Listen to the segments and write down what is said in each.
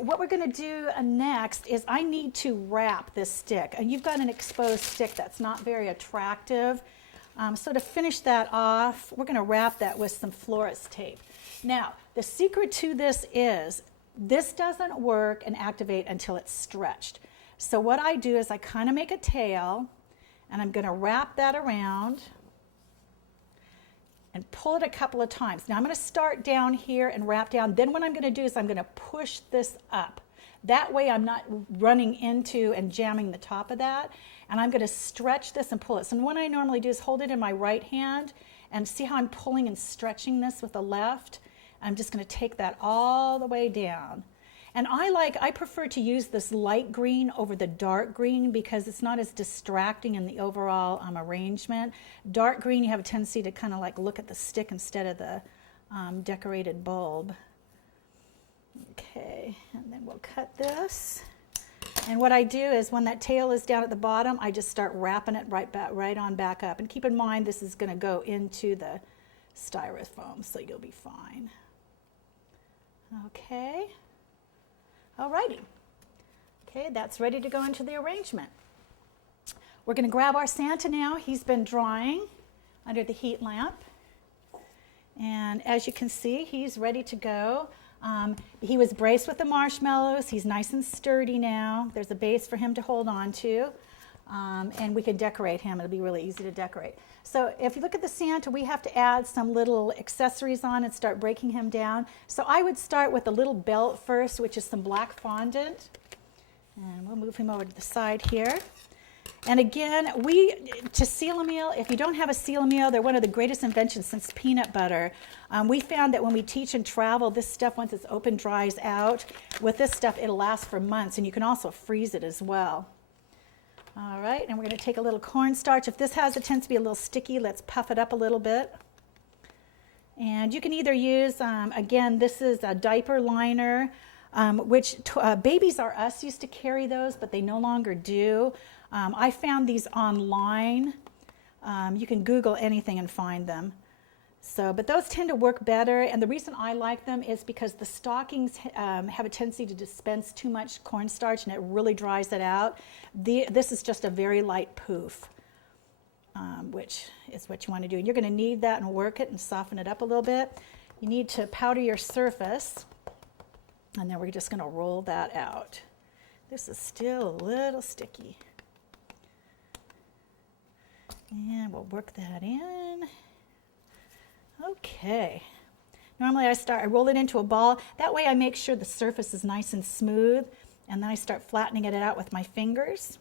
what we're going to do next is I need to wrap this stick. And you've got an exposed stick that's not very attractive. So to finish that off, we're going to wrap that with some florist tape. Now, the secret to this is this doesn't work and activate until it's stretched. So what I do is I kind of make a tail, and I'm going to wrap that around and pull it a couple of times. Now I'm going to start down here and wrap down. Then what I'm going to do is I'm going to push this up. That way I'm not running into and jamming the top of that. And I'm going to stretch this and pull it. So what I normally do is hold it in my right hand and see how I'm pulling and stretching this with the left. I'm just going to take that all the way down. And I prefer to use this light green over the dark green because it's not as distracting in the overall arrangement. Dark green, you have a tendency to kind of like look at the stick instead of the decorated bulb. Okay, and then we'll cut this. And what I do is when that tail is down at the bottom, I just start wrapping it right on back up. And keep in mind, this is going to go into the styrofoam, so you'll be fine. Okay. Alrighty. Okay, that's ready to go into the arrangement. We're going to grab our Santa now. He's been drying under the heat lamp. And as you can see, he's ready to go. He was braced with the marshmallows. He's nice and sturdy now. There's a base for him to hold on to. And we can decorate him. It'll be really easy to decorate. So if you look at the Santa, we have to add some little accessories on and start breaking him down. So I would start with a little belt first, which is some black fondant. And we'll move him over to the side here. And again, to seal a meal, if you don't have a seal a meal, they're one of the greatest inventions since peanut butter. We found that when we teach and travel, this stuff, once it's open, dries out. With this stuff, it'll last for months, and you can also freeze it as well. All right, and we're going to take a little cornstarch. If this has a tendency to be a little sticky, let's puff it up a little bit. And you can either use, again, this is a diaper liner, which Babies R Us used to carry those, but they no longer do. I found these online. You can Google anything and find them. But those tend to work better, and the reason I like them is because the stockings have a tendency to dispense too much cornstarch, and it really dries it out. This is just a very light poof, which is what you want to do. And you're going to knead that and work it and soften it up a little bit. You need to powder your surface, and then we're just going to roll that out. This is still a little sticky. And we'll work that in. Okay. Normally I roll it into a ball. That way I make sure the surface is nice and smooth, and then I start flattening it out with my fingers.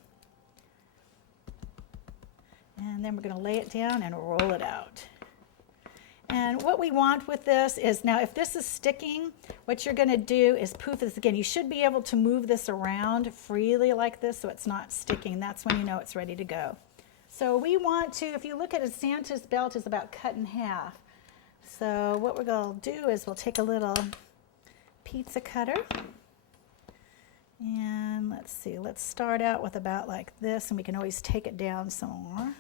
And then we're going to lay it down and roll it out. And what we want with this is, now if this is sticking, what you're going to do is poof this again. You should be able to move this around freely like this so it's not sticking. That's when you know it's ready to go. So we want to, if you look at it, Santa's belt is about cut in half. So what we're going to do is we'll take a little pizza cutter, and let's see, let's start out with about like this, and we can always take it down some more.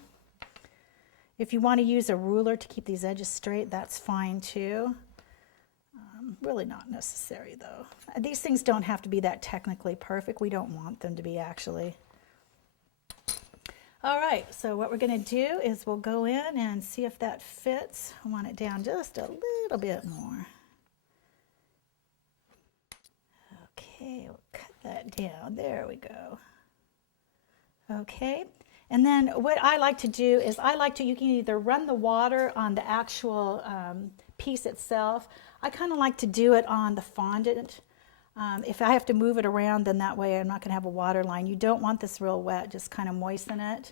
If you want to use a ruler to keep these edges straight, that's fine too. Really not necessary though. These things don't have to be that technically perfect. We don't want them to be actually. All right, so what we're going to do is we'll go in and see if that fits. I want it down just a little bit more. Okay, we'll cut that down. There we go. Okay, and then what I like to do is you can either run the water on the actual piece itself. I kind of like to do it on the fondant. If I have to move it around, then that way I'm not going to have a water line. You don't want this real wet, just kind of moisten it.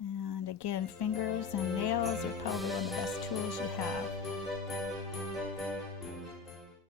And again, fingers and nails are probably one of the best tools you have.